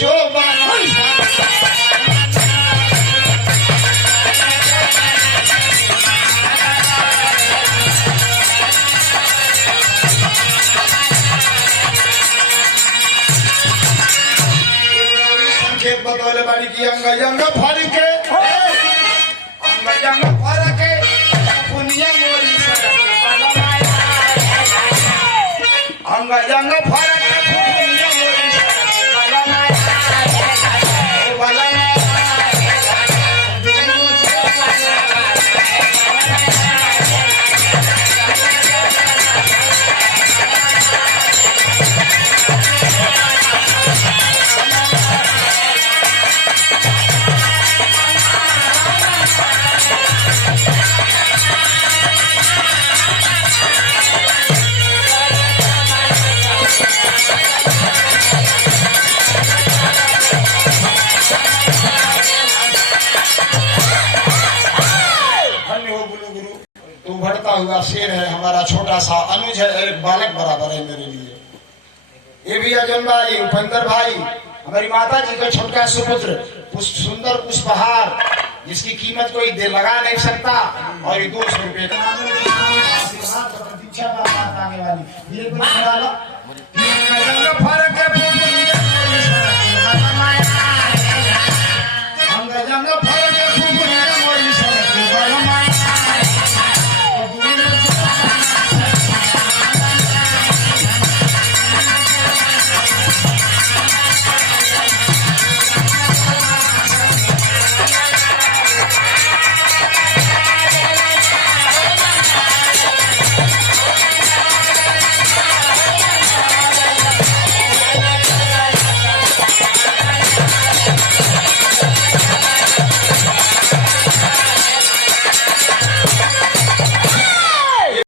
जो बतौले बाड़ी की अंग अंग फर के दुनिया मोरी अंग अंग फर बढ़ता हुआ शेर है हमारा छोटा सा अनुज है एक बालक बराबर है मेरे लिए। ये भी अजन भाई उपेंद्र भाई हमारी माता जी का छोटा सुपुत्र सुंदर पुष्पहार जिसकी कीमत कोई दे लगा नहीं सकता और ये 200 रुपए का